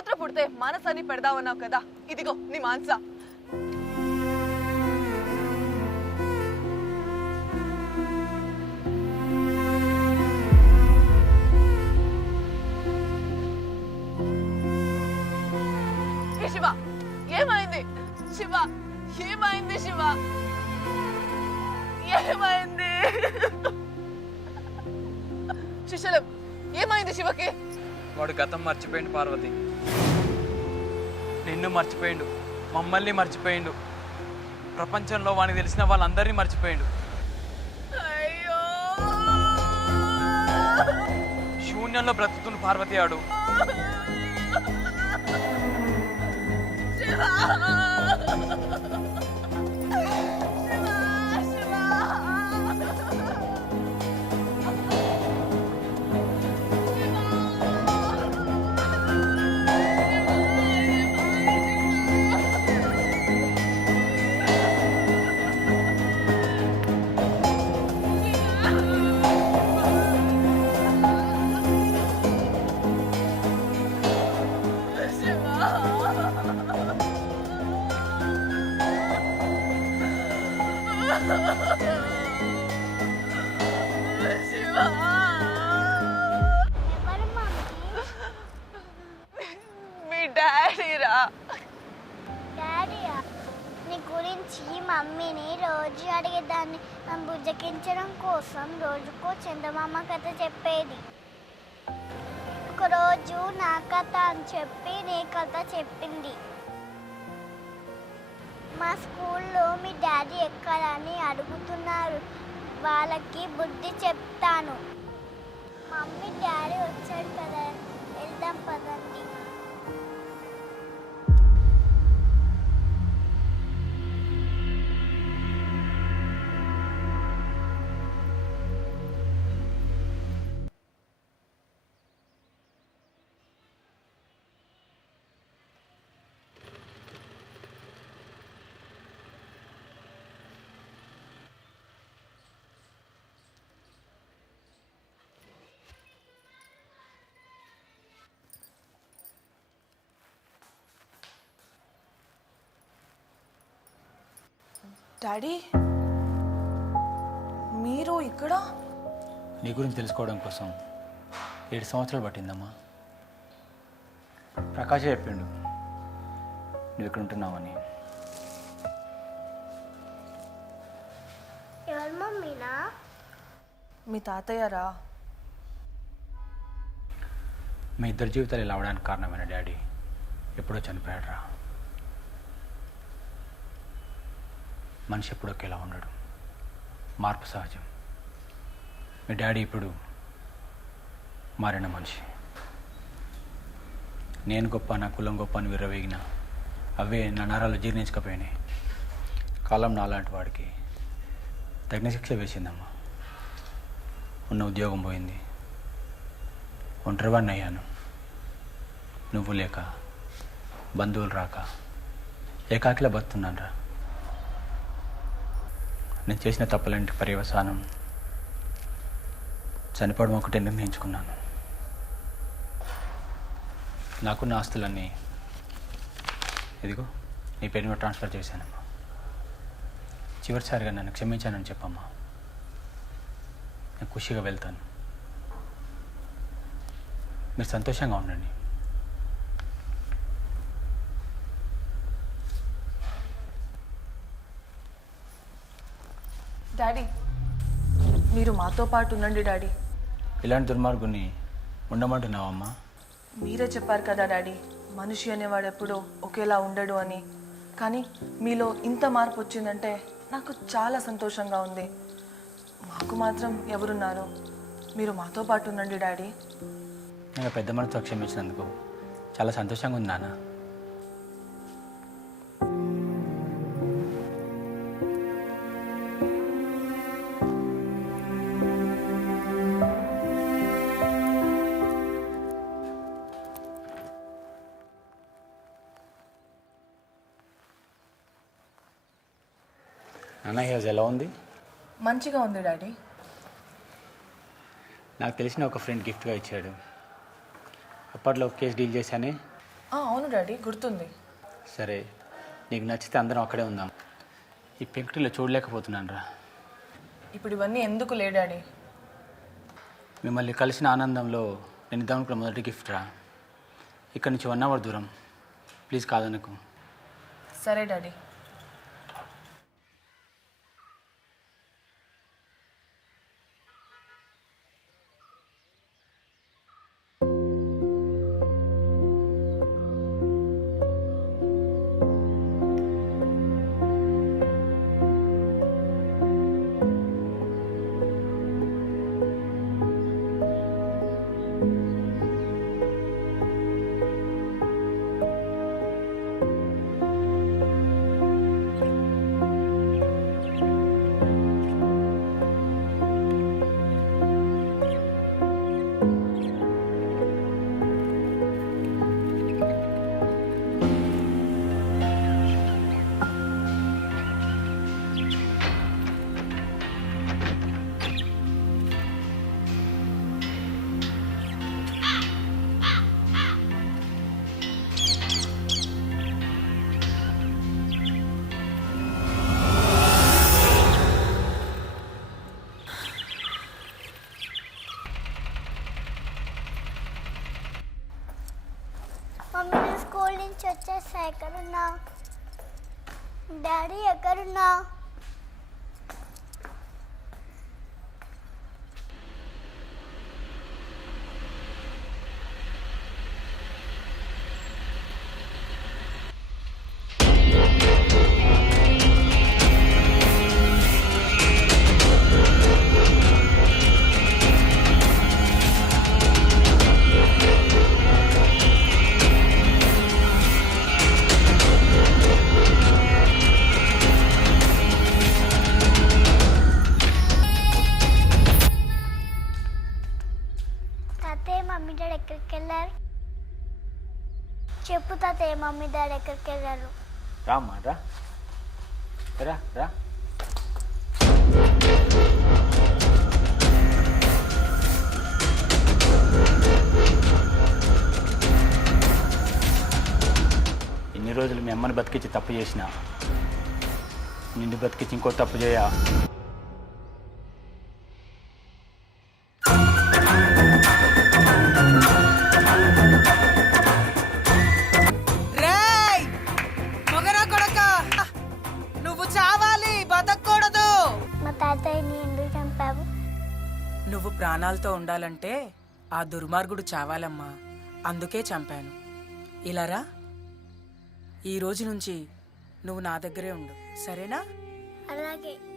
కూతురు పుడితే మానసాన్ని పెడదామన్నావు కదా, ఇదిగో నీ మానస. శివ ఏమైంది? శివ ఏమైంది? శివ ఏమైంది? సుశలం ఏమైంది శివకి? వాడు గతం మర్చిపోయిండు పార్వతి, నిన్ను మర్చిపోయిండు, మమ్మల్ని మర్చిపోయిండు, ప్రపంచంలో వానికి తెలిసిన వాళ్ళందరినీ మర్చిపోయిండు. అయ్యో శూన్యంలో బ్రతుకుతున్న పార్వతి ఆడు. శివ మీ డాడీరా. డాడీయా? నీ గురించి మమ్మీని రోజు అడిగేదాన్ని. నన్ను బుజ్జగించడం కోసం రోజుకో చందమామ కథ చెప్పేది. ఒకరోజు నా కథ అని చెప్పి నీ కథ చెప్పింది. మా స్కూల్లో మీ డాడీ ఎక్కడని అడుగుతున్నారు, వాళ్ళకి బుద్ధి చెప్తాను. మమ్మీ డాడీ వచ్చాడు కదా, వెళ్దాం పదండి. డాడీ మీరు ఇక్కడ? నీ గురించి తెలుసుకోవడం కోసం 7 సంవత్సరాలు పట్టిందమ్మా. ప్రకాశే చెప్పిండు నువ్వు ఇక్కడ ఉంటున్నావని. ఎవరు మమ్మీనా? మీ తాతయ్యరా? మీ ఇద్దరి జీవితాలు ఇలా అవడానికి కారణమైన డాడీ ఎప్పుడో చనిపోయాడు రా. మనిషి ఎప్పుడో ఒకేలా ఉండడు, మార్పు సహజం. మీ డాడీ ఇప్పుడు మారిన మనిషి. నేను గొప్ప, నా కులం గొప్ప అని విర్రవేగిన అవే నా నరాలు జీర్ణించకపోయినాయి. కాలం నాలాంటి వాడికి తగిన శిక్ష వేసిందమ్మా. ఉన్న ఉద్యోగం పోయింది, ఒంటరివాడిని అయ్యాను. నువ్వు లేక, బంధువులు రాక ఏకాకిలా బతున్నాను రా. నేను చేసిన తప్పులంటి పర్యవసానం చనిపోవడం ఒకటే నిర్ణయించుకున్నాను. నాకున్న ఆస్తులన్నీ ఇదిగో నీ పేరు మీద ట్రాన్స్ఫర్ చేశానమ్మా. చివరిసారిగా నన్ను క్షమించానని చెప్పమ్మా. నేను ఖుషిగా వెళ్తాను. మీరు సంతోషంగా ఉండండి. డాడీ మీరు మాతో పాటు ఉండండి డాడీ. ఇలాంటి దుర్మార్గుని ఉండమంటున్నావమ్మా? మీరే చెప్పారు కదా డాడీ, మనిషి అనేవాడు ఎప్పుడూ ఒకేలా ఉండడు అని. కానీ మీలో ఇంత మార్పు వచ్చిందంటే నాకు చాలా సంతోషంగా ఉంది. మాకు మాత్రం ఎవరున్నారు? మీరు మాతో పాటు ఉండండి డాడీ. నేను పెద్ద మనసుతో క్షమించినందుకు చాలా సంతోషంగా ఉంది నాన్న. నాన్న ఈరోజు ఎలా ఉంది? మంచిగా ఉంది డాడీ. నాకు తెలిసిన ఒక ఫ్రెండ్ గిఫ్ట్గా ఇచ్చాడు. అప్పట్లో కేసు డీల్ చేశానే, అవును డాడీ, గుర్తుంది. సరే, నీకు నచ్చితే అందరం అక్కడే ఉందాం. ఈ పెంకుటిలో చూడలేకపోతున్నాను రా. ఇప్పుడు ఇవన్నీ ఎందుకు లే డాడీ? మిమ్మల్ని కలిసిన ఆనందంలో నేను ఇద్దామనుకున్న మొదటి గిఫ్ట్ రా. ఇక్కడి నుంచి 1 అవర్ దూరం. ప్లీజ్ కాదనకు. సరే డాడీ. మమ్మీ నేను స్కూల్ నుంచి వచ్చేసా. ఎక్కడున్నా డాడీ? ఎక్కడున్నా? తాతయ్య మమ్మీ డాడీ ఎక్కడికి వెళ్ళారు? చెప్పు తాతయ్య, మమ్మీ డాడీ ఎక్కడికి వెళ్ళారు? రా అమ్మా, రా రా రా. ఇన్ని రోజులు మీ అమ్మని బతికించి తప్పు చేసిన నిన్ను బతికించి ఇంకో తప్పు చేయా. రేయ్ మొగరా కొడక, నువ్వు చావాలి, బతకూడదు. మా తాతయ్యని ఎందుకు చంపావు? నువ్వు ప్రాణాలతో ఉండాలంటే ఆ దుర్మార్గుడు చావాలమ్మా, అందుకే చంపాను. ఇలారా, ఈ రోజు నుంచి నువ్వు నా దగ్గరే ఉండు, సరేనా? అలాగే.